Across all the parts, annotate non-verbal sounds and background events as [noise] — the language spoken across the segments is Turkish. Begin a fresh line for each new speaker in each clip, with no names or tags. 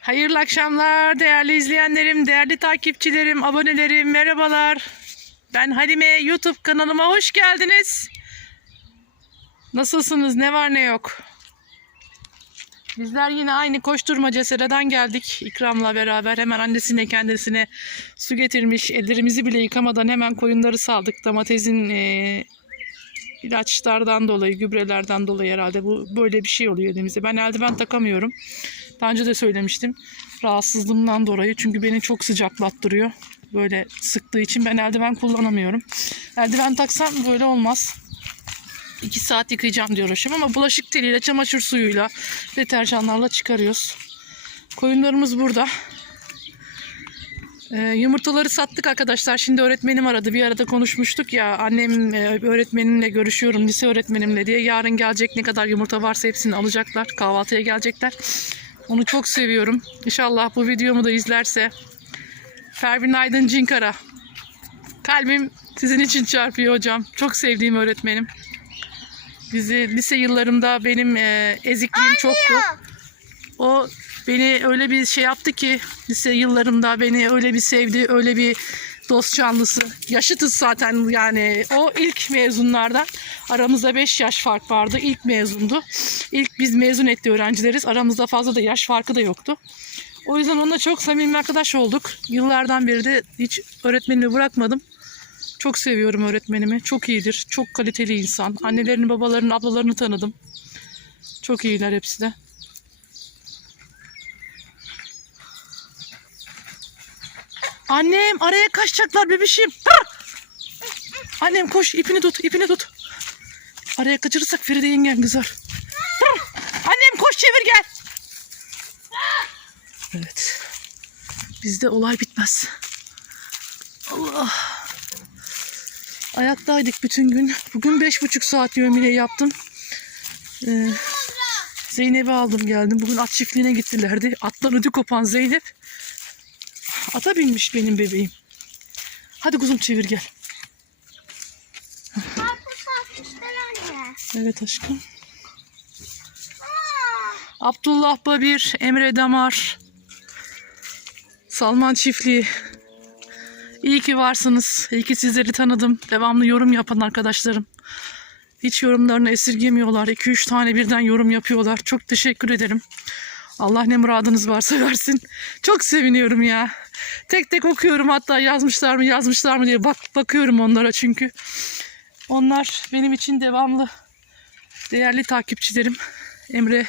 Hayırlı akşamlar değerli izleyenlerim, değerli takipçilerim, abonelerim, merhabalar. Ben Halime, YouTube kanalıma hoş geldiniz. Nasılsınız, ne var ne yok? Bizler yine aynı koşturmaca seradan geldik İkram'la beraber. Hemen annesine kendisine su getirmiş. Ellerimizi bile yıkamadan hemen koyunları saldık. Domatesin eee, ilaçlardan dolayı, gübrelerden dolayı herhalde bu böyle bir şey oluyor elimize. Ben eldiven takamıyorum. Daha önce de söylemiştim. Rahatsızlığımdan dolayı. Çünkü beni çok sıcaklattırıyor. Böyle sıktığı için ben eldiven kullanamıyorum. Eldiven taksam böyle olmaz. 2 saat yıkayacağım diyor Roşem ama bulaşık teliyle, çamaşır suyuyla, deterjanlarla çıkarıyoruz. Koyunlarımız burada. Ee, yumurtaları sattık arkadaşlar. Şimdi öğretmenim aradı. Bir arada konuşmuştuk ya. Annem e, öğretmenimle görüşüyorum. Lise öğretmenimle diye. Yarın gelecek ne kadar yumurta varsa hepsini alacaklar. Kahvaltıya gelecekler. Onu çok seviyorum. İnşallah bu videomu da izlerse. Pervin Aydın Cinkara. Kalbim sizin için çarpıyor hocam. Çok sevdiğim öğretmenim. Bizi lise yıllarımda benim e, ezikliğim çoktu. O beni öyle bir şey yaptı ki lise yıllarımda beni öyle bir sevdi, öyle bir dost canlısı. Yaşıtız zaten yani o ilk mezunlardan. Aramızda 5 yaş fark vardı. İlk mezundu. İlk biz mezun etti öğrencileriz. Aramızda fazla da yaş farkı da yoktu. O yüzden onunla çok samimi arkadaş olduk. Yıllardan beri de hiç öğretmenimi bırakmadım. Çok seviyorum öğretmenimi. Çok iyidir. Çok kaliteli insan. Annelerini, babalarını, ablalarını tanıdım. Çok iyiler hepsi de. Annem araya kaçacaklar bebişim. Annem koş ipini tut ipini tut. Araya kaçırırsak Feride yengen kızar. Annem koş çevir gel. Evet. Bizde olay bitmez. Allah. Ayaktaydık bütün gün. Bugün beş buçuk saat yövmile yaptım. Ee, Zeynep'i aldım geldim. Bugün at çiftliğine gittilerdi. Attan ödü kopan Zeynep. Ata binmiş benim bebeğim. Hadi kuzum çevir gel.
Karpuz satmışlar anne.
Evet aşkım. Abdullah Babir, Emre Damar, Salman Çiftliği. İyi ki varsınız. İyi ki sizleri tanıdım. Devamlı yorum yapan arkadaşlarım. Hiç yorumlarını esirgemiyorlar. 2-3 tane birden yorum yapıyorlar. Çok teşekkür ederim. Allah ne muradınız varsa [laughs] versin. Çok seviniyorum ya. Tek tek okuyorum hatta yazmışlar mı yazmışlar mı diye bak bakıyorum onlara çünkü. Onlar benim için devamlı değerli takipçilerim. Emre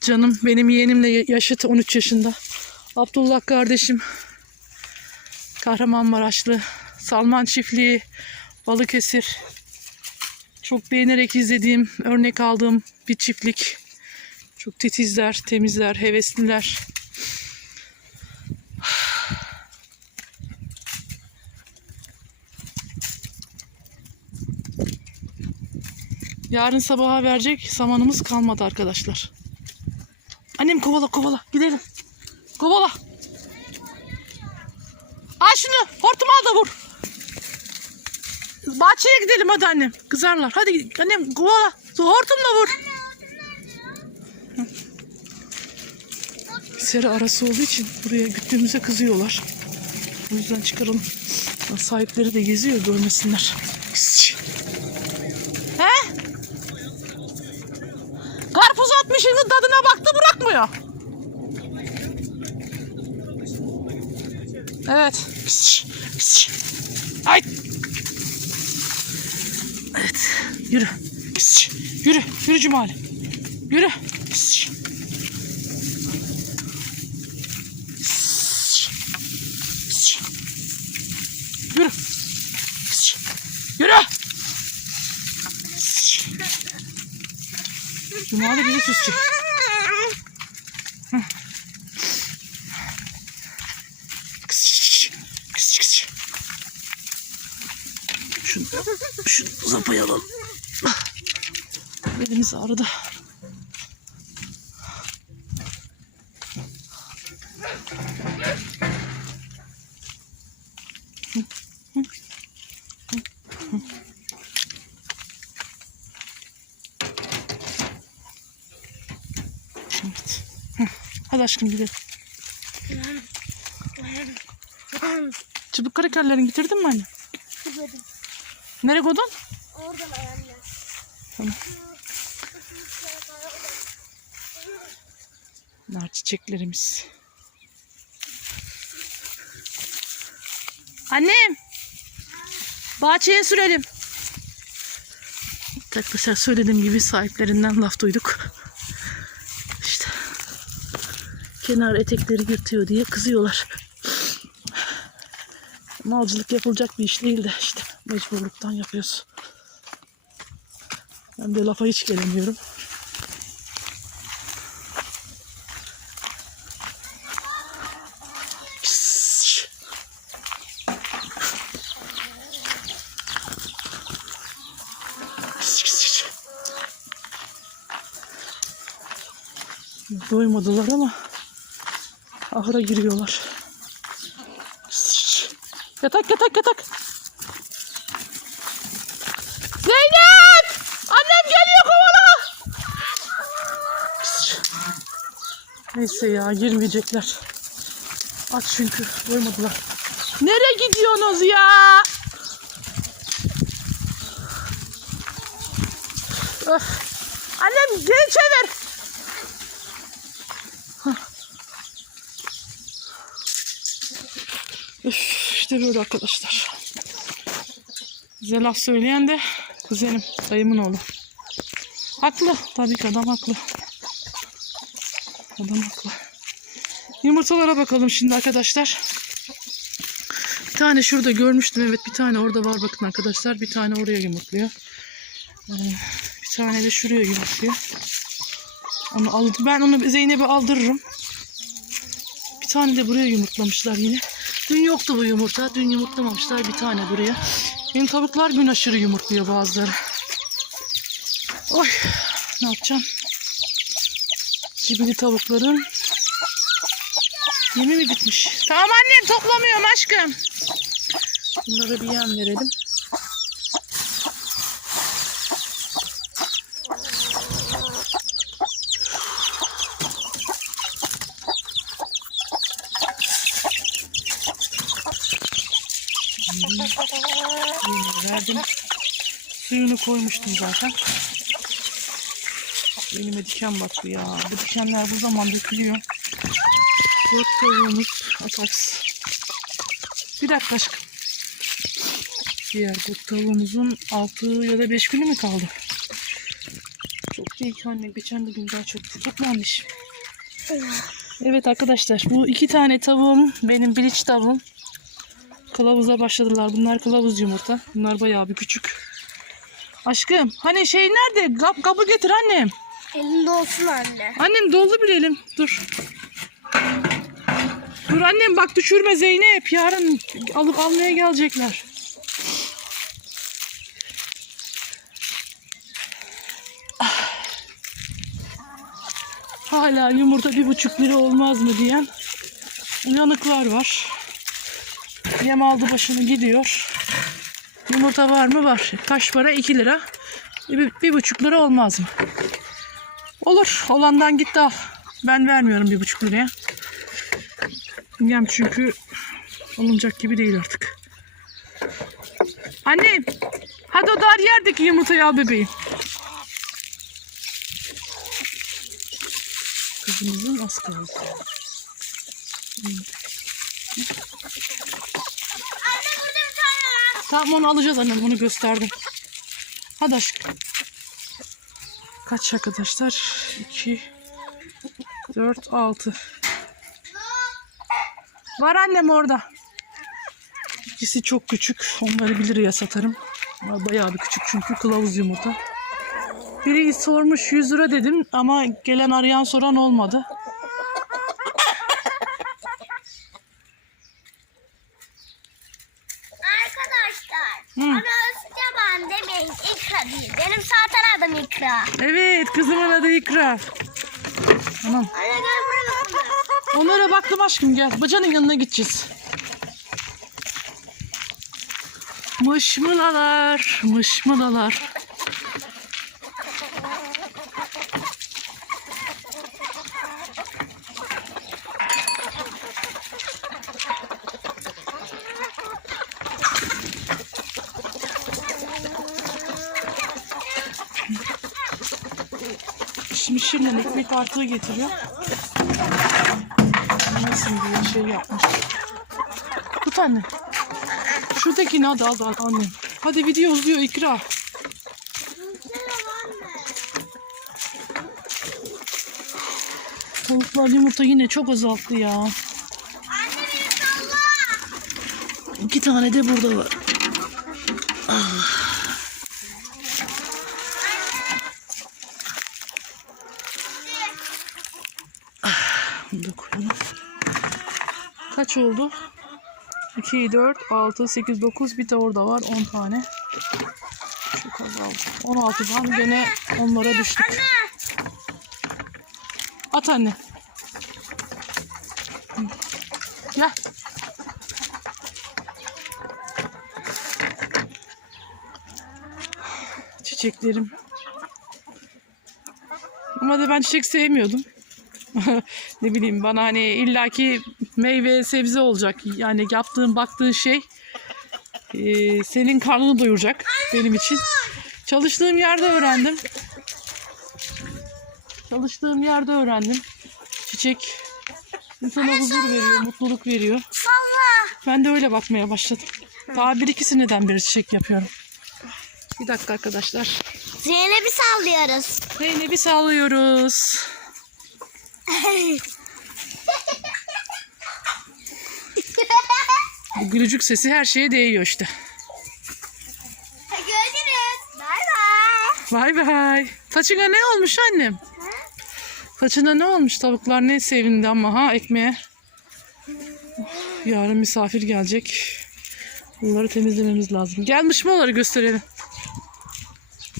canım benim yeğenimle ya- yaşıt 13 yaşında. Abdullah kardeşim Kahramanmaraşlı. Salman Çiftliği Balıkesir. Çok beğenerek izlediğim, örnek aldığım bir çiftlik. Çok titizler, temizler, hevesliler. Yarın sabaha verecek samanımız kalmadı arkadaşlar. Annem kovala kovala gidelim. Kovala. Al şunu hortumu al da vur. Bahçeye gidelim hadi annem. Kızarlar. Hadi annem kovala. Hortumla vur. Hı. Sera arası olduğu için buraya güttüğümüze kızıyorlar. O yüzden çıkaralım. Sahipleri de geziyor görmesinler. Şşş. He? Karpuz atmışının tadına baktı bırakmıyor. Evet. Şşş, şşş. Ay. Evet. Yürü. Şşş. Yürü. Yürü Cumali. Yürü. Şşş. Şşş. Yürü. Şşş. Yürü. Şşş. Cumali bizi kıs. Şunu, şunu zapayı alalım. Elimiz ağrıdı. Evet. Hadi aşkım gidelim. Çubuk krakerlerini getirdin mi anne?
Kıvırdım.
Nereye koydun?
Oradan anne.
Tamam. Nar çiçeklerimiz. Annem. Bahçeye sürelim. Arkadaşlar söylediğim gibi sahiplerinden laf duyduk. İşte kenar etekleri yırtıyor diye kızıyorlar. Malcılık yapılacak bir iş değil de işte mecburluktan yapıyoruz. Ben de lafa hiç gelemiyorum. Doymadılar ama ahıra giriyorlar. Yatak yatak yatak. Zeynep! Annem geliyor kovala! Neyse ya girmeyecekler. Aç çünkü doymadılar. Nereye gidiyorsunuz ya? Öf. Annem geri çevir. İşte arkadaşlar. Bize laf söyleyen de kuzenim, dayımın oğlu. Haklı. Tabii ki adam haklı. Adam haklı. Yumurtalara bakalım şimdi arkadaşlar. Bir tane şurada görmüştüm. Evet bir tane orada var bakın arkadaşlar. Bir tane oraya yumurtluyor. Ee, bir tane de şuraya yumurtluyor. Onu aldım. Ben onu Zeynep'e aldırırım. Bir tane de buraya yumurtlamışlar yine. Dün yoktu bu yumurta. Dün yumurtlamamışlar bir tane buraya. Benim tavuklar gün aşırı yumurtluyor bazıları. Oy ne yapacağım? Cibili tavukların yemi mi bitmiş? Tamam annem toplamıyorum aşkım. Bunlara bir yem verelim. Yemi verdim. Suyunu koymuştum zaten. Elime diken battı ya. Bu dikenler bu zaman dökülüyor. Dört tavuğumuz ataks. Bir dakika aşkım. Diğer dört tavuğumuzun altı ya da beş günü mü kaldı? Çok değil ki anne. Geçen de gün daha çok. Anneş? Evet arkadaşlar bu iki tane tavuğum benim biliç tavuğum. Kılavuza başladılar. Bunlar kılavuz yumurta. Bunlar bayağı bir küçük. Aşkım hani şey nerede? Kap, kabı getir annem.
Elinde olsun anne.
Annem doldu bile elim. Dur. Dur annem bak düşürme Zeynep. Yarın alıp almaya gelecekler. Ah. Hala yumurta bir buçuk lira olmaz mı diyen uyanıklar var. Yem aldı başını gidiyor. Yumurta var mı? Var. Kaç para? 2 lira. Bir, bir buçuk lira olmaz mı? Olur. Olandan gitti al. Ben vermiyorum bir buçuk liraya. Yem çünkü alınacak gibi değil artık. Annem. Hadi o dar yerdeki yumurtayı al bebeğim. Kızımızın az kaldı.
Anne burada bir tane var.
Tamam onu alacağız annem onu gösterdim. Hadi aşkım. Kaç arkadaşlar? 2 4 6 Var annem orada. İkisi çok küçük. Onları 1 liraya satarım. Bayağı bir küçük çünkü kılavuz yumurta. Biri sormuş 100 lira dedim ama gelen arayan soran olmadı.
Arkadaşlar.
Hı.
Ama Özcaban demeyin. İkra değil. Benim zaten adım İkra.
Evet kızımın
gel buraya.
Onlara baktım aşkım gel. Bacanın yanına gideceğiz. Mışmılalar, mışmılalar. İş yerinden ekmek artığı getiriyor. Nasıl diye şey yapmış. Tut anne. Şuradakini hadi al al annem. Hadi video uzuyor ikra. Tavuklar yumurta yine çok azalttı ya.
Anne.
İki tane de burada var. Ah, Bunu da koyalım. Kaç oldu? 2, 4, 6, 8, 9. Bir de orada var. 10 tane. Çok azaldı. 16'dan gene onlara düştük. At anne. Gel. Çiçeklerim. Ama da ben çiçek sevmiyordum. [laughs] ne bileyim bana hani illaki meyve sebze olacak. Yani yaptığın baktığın şey eee, senin karnını doyuracak benim için. Çalıştığım yerde öğrendim. Çalıştığım yerde öğrendim. Çiçek insana huzur veriyor, mutluluk veriyor. Ben de öyle bakmaya başladım. Daha bir iki seneden beri çiçek yapıyorum. Bir dakika arkadaşlar.
Zeynep'i sallıyoruz.
Zeynep'i sağlıyoruz. Bu gülücük sesi her şeye değiyor işte.
Görüşürüz. Bay bay.
Bay bay. Saçına ne olmuş annem? Saçına ne olmuş? Tavuklar ne sevindi ama ha ekmeğe. Oh, yarın misafir gelecek. Bunları temizlememiz lazım. Gelmiş mi onları gösterelim.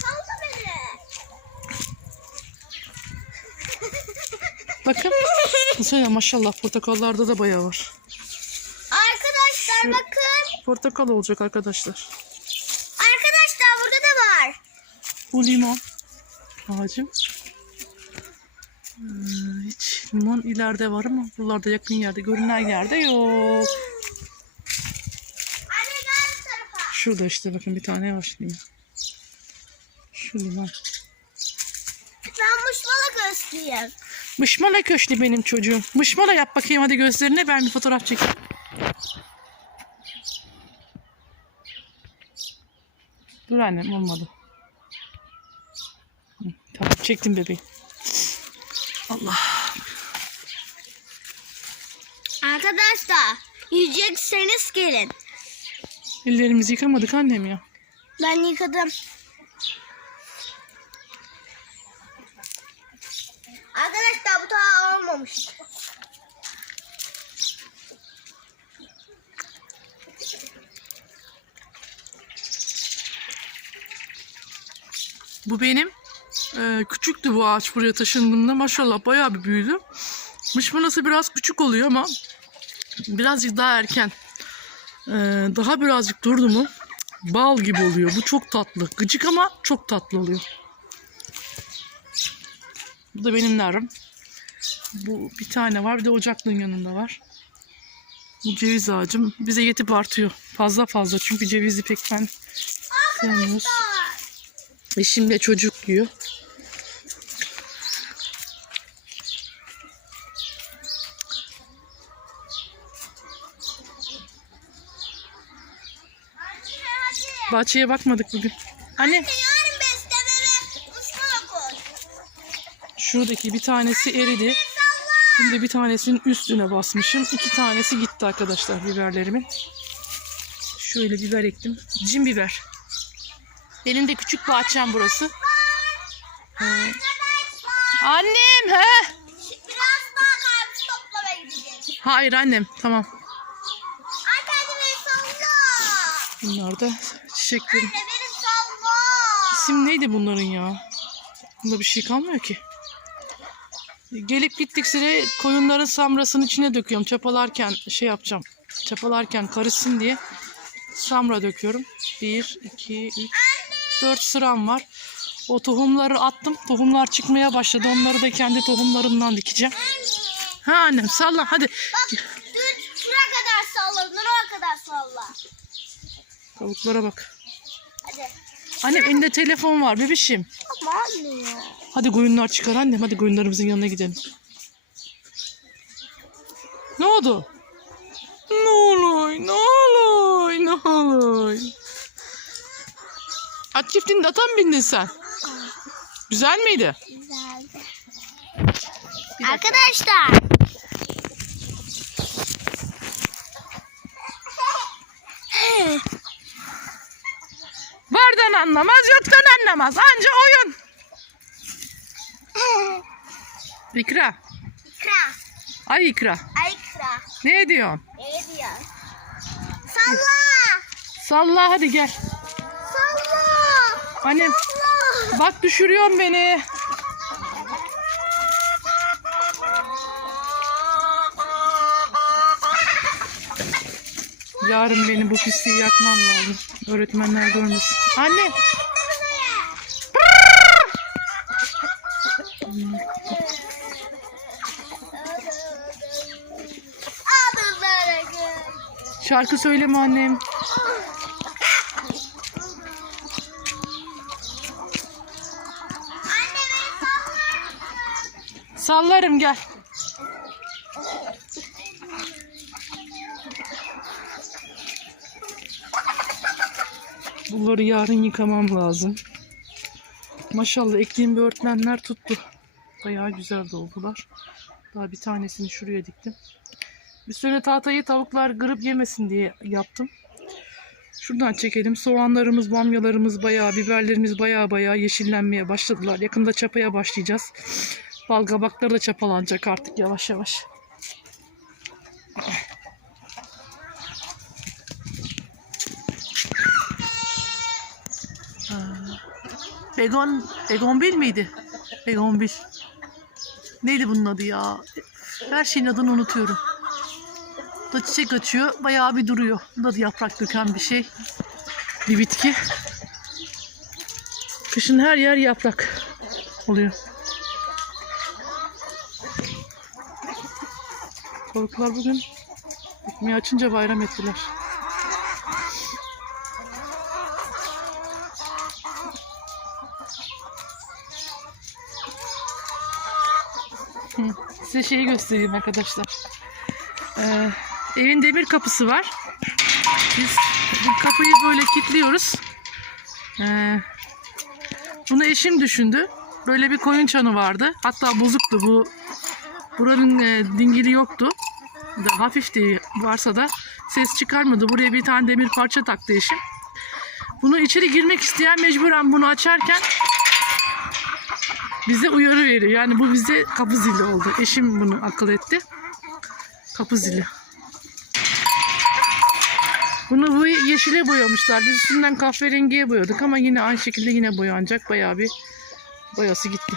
Salla beni.
Bakın. Mesela maşallah portakallarda da bayağı var.
Arkadaşlar
Şu-
bakın.
Portakal olacak arkadaşlar.
Arkadaşlar burada da var.
Bu limon ağacım. Hmm, hiç limon ileride var ama buralarda yakın yerde, görünen yerde yok. Şurada işte bakın bir tane var limon. Şu limon.
Ben muşmala göstereyim.
Mışmala köşlü benim çocuğum. Mışmala yap bakayım hadi gözlerine ben bir fotoğraf çekeyim. Dur annem olmadı. Tamam çektim bebeğim. Allah.
Arkadaşlar yiyecekseniz gelin.
Ellerimizi yıkamadık annem ya.
Ben yıkadım. Arkadaşlar bu daha olmamış.
Bu benim. Ee, küçüktü bu ağaç buraya taşındığımda. Maşallah bayağı bir büyüdü. Mışmanası biraz küçük oluyor ama birazcık daha erken. Ee, daha birazcık durdu mu bal gibi oluyor. Bu çok tatlı. Gıcık ama çok tatlı oluyor. Bu da benim narım. Bu bir tane var. Bir de ocaklığın yanında var. Bu ceviz ağacım. Bize yetip artıyor. Fazla fazla. Çünkü cevizi pek ben sevmiyoruz. Eşim de çocuk yiyor. Bahçeye bakmadık bugün. Anne şuradaki bir tanesi eridi. Şimdi bir tanesinin üstüne basmışım. İki tanesi gitti arkadaşlar biberlerimin. Şöyle biber ektim. Cin biber. Benim de küçük bahçem burası. Ee, Annem he?
Biraz daha karpuz toplamaya gideceğiz.
Hayır annem tamam.
Anne.
Bunlar da çiçeklerim.
Anne.
İsim neydi bunların ya? Bunda bir şey kalmıyor ki. Gelip gittik sıra koyunların samrasının içine döküyorum. Çapalarken şey yapacağım. Çapalarken karışsın diye samra döküyorum. Bir, iki, üç, dört sıram var. O tohumları attım. Tohumlar çıkmaya başladı. Onları da kendi tohumlarımdan dikeceğim. Ha annem salla hadi.
Dur şuraya kadar salla. Nereye kadar salla.
Tavuklara bak.
Hadi.
Annem elinde telefon var bebişim.
Çıkmıyor.
Hadi koyunlar çıkar annem. Hadi koyunlarımızın yanına gidelim. Ne oldu? Ne olur, ne olur, ne olur. At çiftliğinde ata mı bindin sen? Güzel miydi?
Güzeldi. Arkadaşlar.
Anlamaz, yoktan anlamaz. Anca oyun. İkra.
İkra.
Ay İkra.
Ay ikra.
Ne diyorsun?
Ne diyor? Salla.
Salla hadi gel.
Salla.
Annem
Salla.
bak düşürüyorsun beni. Yarın benim bu pisliği yakmam lazım. Öğretmenler görmesin. Anne. Şarkı söyleme annem. Sallarım gel. Bunları yarın yıkamam lazım. Maşallah ektiğim böğürtlenler tuttu. Bayağı güzel doldular. Daha bir tanesini şuraya diktim. Üstüne tahtayı tavuklar gırıp yemesin diye yaptım. Şuradan çekelim. Soğanlarımız, bamyalarımız bayağı, biberlerimiz bayağı bayağı yeşillenmeye başladılar. Yakında çapaya başlayacağız. Bal kabakları da çapalanacak artık yavaş yavaş. Begon, Begonbil miydi? Begonbil. Neydi bunun adı ya? Her şeyin adını unutuyorum. Bu da çiçek açıyor. Bayağı bir duruyor. Bu da yaprak döken bir şey. Bir bitki. Kışın her yer yaprak oluyor. Tavuklar bugün ekmeği açınca bayram ettiler. Şeyi göstereyim arkadaşlar. Ee, evin demir kapısı var. Biz bu kapıyı böyle kilitliyoruz. Ee, bunu eşim düşündü. Böyle bir koyun çanı vardı. Hatta bozuktu bu. Buranın e, dingili yoktu. Da, hafifti varsa da ses çıkarmadı. Buraya bir tane demir parça taktı eşim. Bunu içeri girmek isteyen mecburen bunu açarken bize uyarı veriyor. Yani bu bize kapı zili oldu. Eşim bunu akıl etti. Kapı zili. Bunu bu yeşile boyamışlar. Biz üstünden kahverengiye boyadık ama yine aynı şekilde yine boyanacak. Bayağı bir boyası gitti.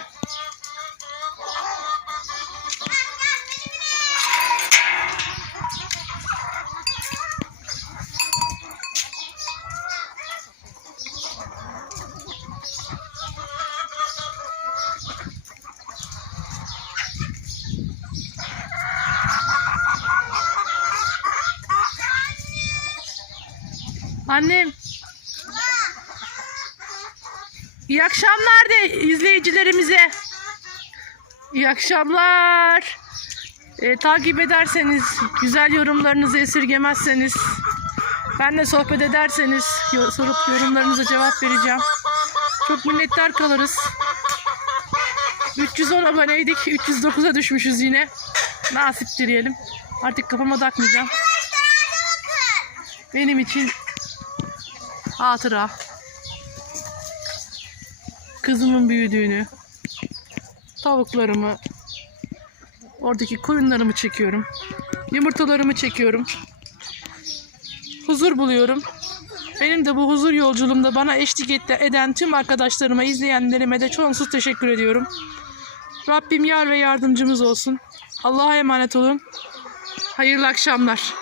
Annem. İyi akşamlar de izleyicilerimize. İyi akşamlar. Ee, takip ederseniz, güzel yorumlarınızı esirgemezseniz, benle sohbet ederseniz, sorup yorumlarınıza cevap vereceğim. Çok minnettar kalırız. 310 aboneydik, 309'a düşmüşüz yine. Nasiptir diyelim. Artık kafama takmayacağım. Benim için hatıra. Kızımın büyüdüğünü, tavuklarımı, oradaki koyunlarımı çekiyorum. Yumurtalarımı çekiyorum. Huzur buluyorum. Benim de bu huzur yolculuğumda bana eşlik eden tüm arkadaşlarıma, izleyenlerime de sonsuz teşekkür ediyorum. Rabbim yar ve yardımcımız olsun. Allah'a emanet olun. Hayırlı akşamlar.